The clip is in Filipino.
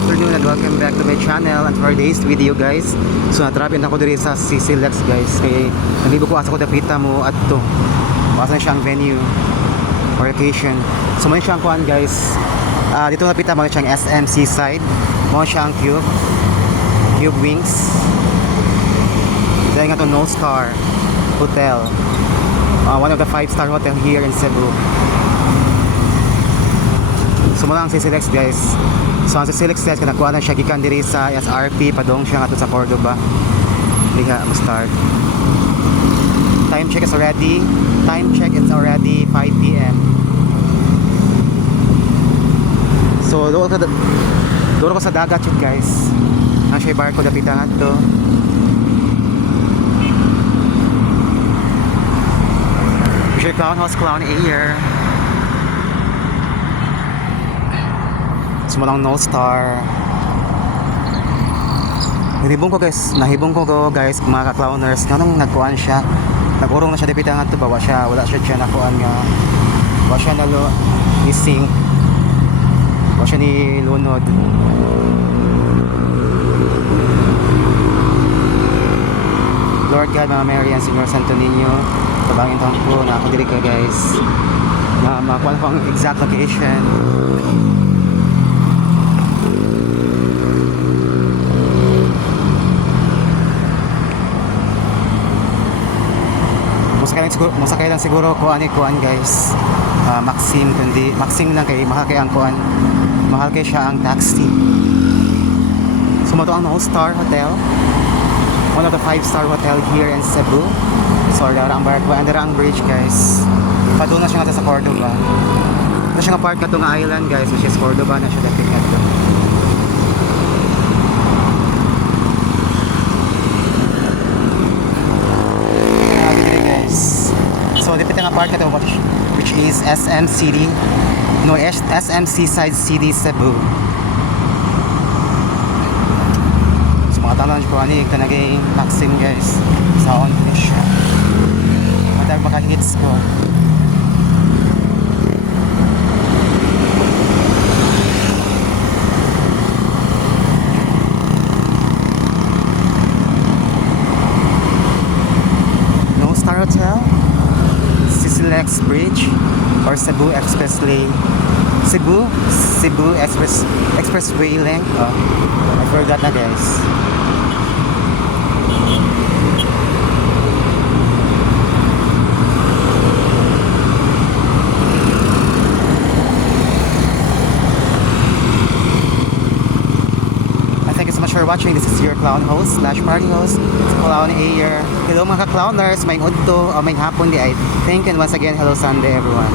afternoon and welcome back to my channel and for today's video guys. So natrapin ako diri sa CCLEX guys. Kaya nalibo ko asa ko dapita mo at to. Basta siyang venue or occasion. So may siyang kuan guys. Dito napita mo siyang SM Seaside. Mo siyang Cube Wings. Dahil nga to No Star Hotel. One of the 5-star hotel here in Cebu. So mula ang CCLEX guys. So ang CCLEX guys kanakuha na siya gikan diri sa SRP padong siya nga to sa Cordoba. Liga mo start. Time check is already 5 PM. So doon ko sa dagat yun guys. Ang siya barko dapitan to. Fisher Clown House Clown Air. Sumulang No Star. Nahibong ko guys mga ka-clowners nganong nagkuhan siya. Nagurong na siya dipita nga to ba wala siya nakuhan nga. Wala siya nalo missing. Wala siya ni lunod. Lord God, Mama Mary and Senor Santo Niño, tabangin tong po na ako diri ka guys. Na makuha ko ang exact location. Musakay lang siguro kuan guys. Maxim lang kay mahal kay ang kuan. Mahal kay siya ang taxi. Sumato ang No Star Hotel. One of the 5-star hotel here in Cebu. So ang barko under ang bridge guys. Padung na siya nga sa Cordoba. Na siya nga part katong island guys, which is Cordoba na siya dapat nga. So dito nga part natin which is SM Seaside City Cebu. So mga tanan ko ani kanagay Maxim guys sa on finish. Matag baka hits ko. No Star Hotel, CCLEX Bridge or Cebu Expressway. Cebu Expressway link. I forgot na guys. Thank you so much for watching. This is your clown host / party host, Clown Air. Hello mga ka-clowners, may udto o may hapon di ay. Thank you and once again, hello Sunday everyone.